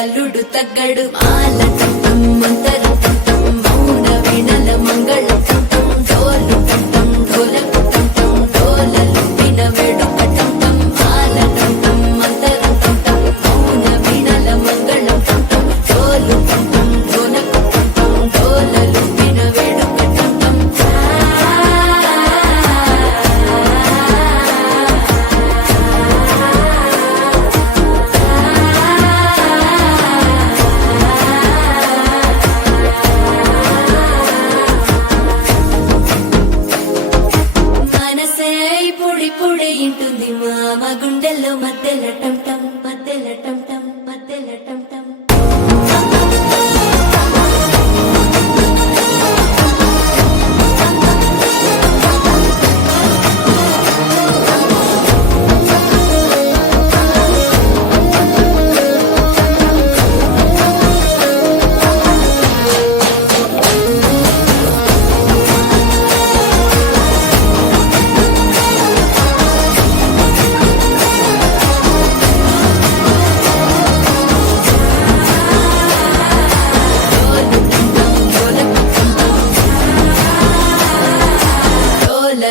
అల్లుడు తగ్గడు మాల కంఠం మంతర కంఠం మౌన వీణల మంగళ కంఠం డోలు కంఠం ఢోలకు కంఠం డోలలు విన వేడుక కంఠం మాల కంఠం మంతర కంఠం మౌన వీణల మంగళ కంఠం డోలు కంఠం ఢోలకు కంఠం డోలలు విన వేడుక కంఠం పొడి ఇంటుంది మామ గుండెల్లో మధ్యల టంటం మధ్యల టంటం మధ్యల టంటం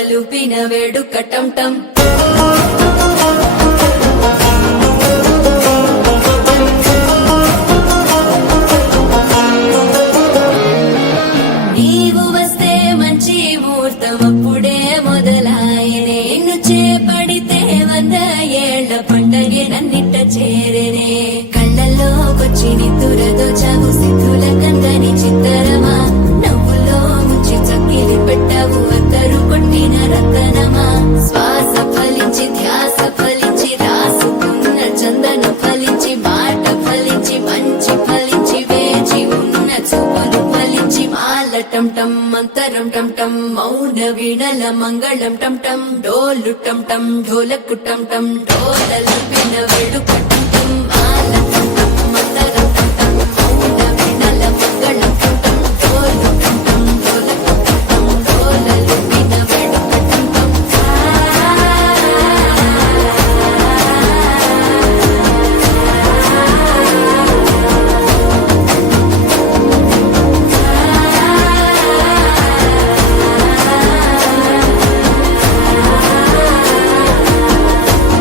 లుపిన వేడుక టంటం నీవు వస్తే మంచి ముహూర్తం అప్పుడే మొదలాయనే నిన్ను చేపడితే 100 ఏళ్ల పండగే నన్నిట్ట చేరేనే కళ్ళల్లోకొచ్చి నిద్దురదోచావు సిద్ధుల కందని చిత్తరమా నవ్వులో ముంచి చక్కిలి పెట్టావు అద్దరు కొట్టిన రతనమా శ్వాస ఫలించి ధ్యాస ఫలించి రాసుకున్న చందన ఫలించి మాట ఫలించి మంచి ఫలించి వేచి ఉన్న చూపులు ఫలించి మాల టంటం మంతరం టంటం మౌన వీణల మంగళం టంటం డోలు టంటం ఢోలకు టంటం డోలలు విన వేడుక టంటం మాల టంటం మంతరం టంటం మౌన వీణల మంగళం